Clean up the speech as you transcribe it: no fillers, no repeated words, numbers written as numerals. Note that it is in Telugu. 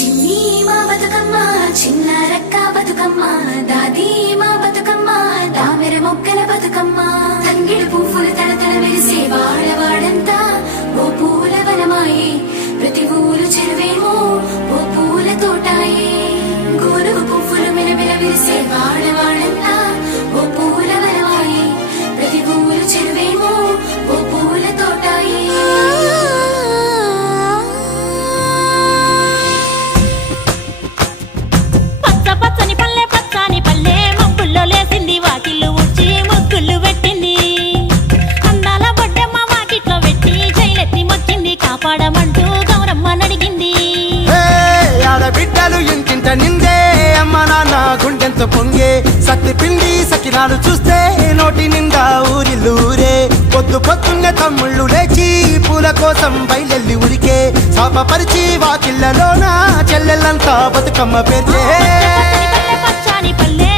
చిన్ని మా బతుకమ్మ చిన్న రక్క బతుకమ్మ దాది మా బతుకమ్మ దామెర మొక్కల బతుకమ్మ తంగిడి పువ్వులు తడతడ మెరిసే వాడవాడంతా ఓ పూల వనమాయే ప్రతి ఊరు చెరువేమో ఓ పూల తోటాయే గోరుగు పువ్వులు మెలమెల మెరిసే వాడవాడంతా ఓ పూల వనమాయే ప్రతి ఊరు చెరువేమో ఓ పూల తోటాయే పచ్చని పల్లె పచ్చని పల్లె మబ్బుల్లో లేసింది వాకిళ్ళు ఊడ్చి ముగ్గులు పెట్టింది అందాల బొడ్డమ్మ వాకిట్లో పెట్టి జైలెత్తి మొక్కింది కాపాడమంటూ గౌరమ్మ నడిగింది ఆడబిడ్డలు ఇంటింట నిందే అమ్మ నాన్న గుండెంత పొంగే సత్తి పిండి సకినాలు చూస్తే నోటి నిండా ఊరిల్లూరే పొద్దున్నే తమ్ముళ్ళు లేచి పూల కోసం బయలెల్లి ఉరికే శాపపరిచి వాకిళ్ళలోన చెల్లెళ్ళంతా బతుకమ్మ పేర్చే పచ్చని పల్లె